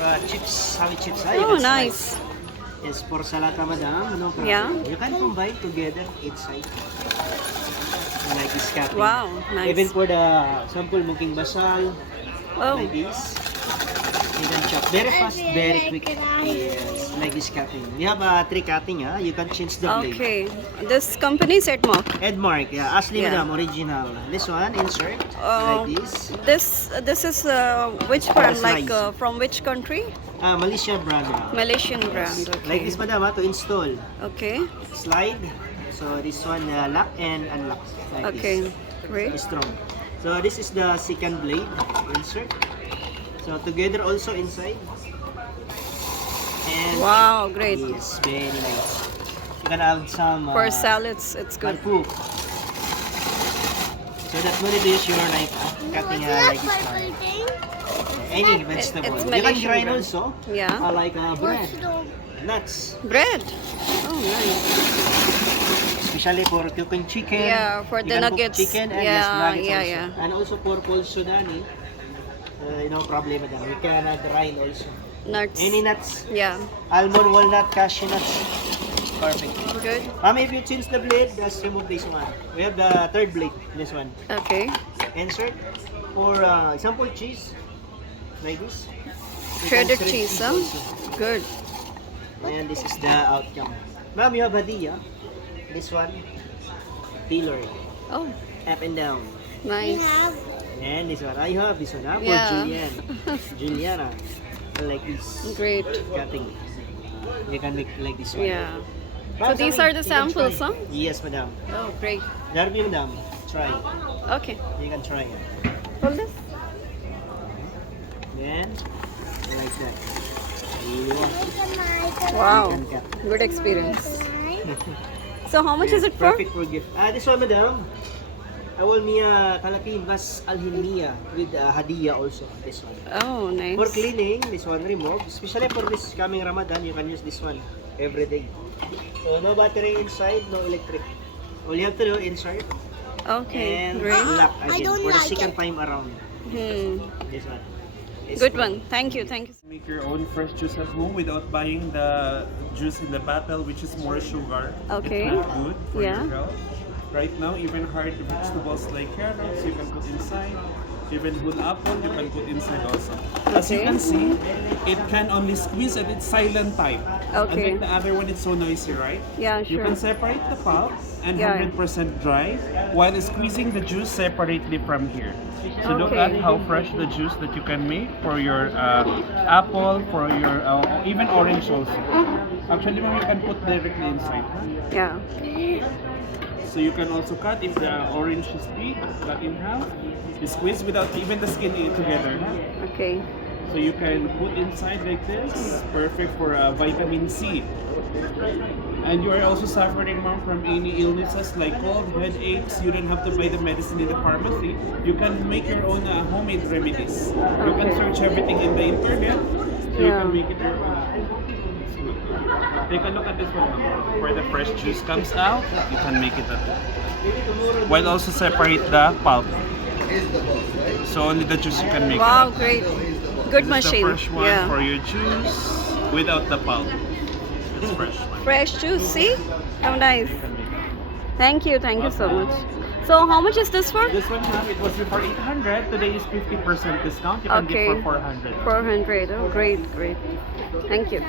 chips, sawi chips. Oh, nice. Yes, for salata, madam. No problem. Yeah. You can combine together inside. Like this capping. Wow, nice. Even for the sample muking basal, Oh, like this. You can chop very fast, very quick. Yes, like this cutting. We have a three cutting, you can change the blade. okay. This company is edmark. Edmark, yeah, Ashley Yeah. madam, original. This one, insert, Uh, like this. This is which brand? Like slice. from which country? Malaysia brand. Madam. Malaysian brand. Okay. Like this madam, to install. Okay. Slide. So this one, lock and unlock. Like Okay. this. Great. Strong. So this is the second blade, insert. So together also inside. And Wow, great. yes, very nice. You can add some For salads, it's good. harpoon. So that no need to use your knife cutting like this one. Any vegetable. it's You can Malaysian grind brand. also. Yeah. Like bread, nuts. Bread. Oh, nice. Especially for cooking chicken. Yeah, for You the can cook nuggets. chicken and Yeah, yes, nuggets yeah, also. yeah. And also for Paul Sudani, no problem madam. We can grind also. Nuts. Any nuts, Yeah. almond, walnut, cashew nuts. Perfect. Good. If you change the blade, just remove this one. We have the third blade, this one. Okay. Insert. For example, cheese, like this. You can Shredded shred cheese, huh? also. Good. And this is the outcome. Ma'am, you have Hadia. This one, peeler, Oh, up and down. nice. And this one, I have this one, for Yeah. Julian. Juliana, like this. Great. Cutting. You can make like this one. Yeah. Ma'am, So these sorry, are the you can samples, try. huh? Yes, madam. Oh, great. Darby, madam. Try. Okay. You can try it. Hold this. Then, like that. You Wow. can cut. Good experience. So how much is it for? Perfect for gift. This one, madam. I will me kalakin mas alhiniya with hadiah also. This one. Oh, nice. For cleaning, this one remove. Especially for this coming Ramadan, you can use this one every day. So no battery inside, no electric. All you have to do, insert Okay, and great. lock again for the second time around. Hmm. This one. It's Good one. Thank you. Thank you. Make your own fresh juice at home without buying the juice in the bottle, which is more sugar. Okay. It's not good for Yeah. your health. Right now, even hard vegetables like carrots, you can put inside. Even whole apple, you can put inside also. As you Okay. can see, it can only squeeze and it's silent type. Okay. Unlike the other one, it's so noisy, right? Yeah, You sure. can separate the pulp and Yeah. 100% dry while squeezing the juice separately from here. So look Okay. at how fresh the juice that you can make for your apple, for your even orange also. Actually, you can put directly inside. Yeah. So you can also cut if the orange is big, cut in half. You squeeze without even the skin together. Okay. So you can put inside like this. Perfect for vitamin C. And you are also suffering, mom, from any illnesses like cold, headaches. You don't have to buy the medicine in the pharmacy. You can make your own homemade remedies. You can Okay. search everything in the internet. So you Yeah. can make it your own. Take a look at this one, mom. Where the fresh juice comes out, you can make it at home. While also separate the pulp. So only the juice you can make. Wow, great. Good This is machine. the fresh one Yeah. for your juice without the pulp. It's fresh. Fresh juice. See? How nice. Thank you. Thank you so much. So how much is this for? This one, ma'am, it was before 800. Today is 50% discount. You can Okay. get for 400. 400. Oh, great, great. Thank you.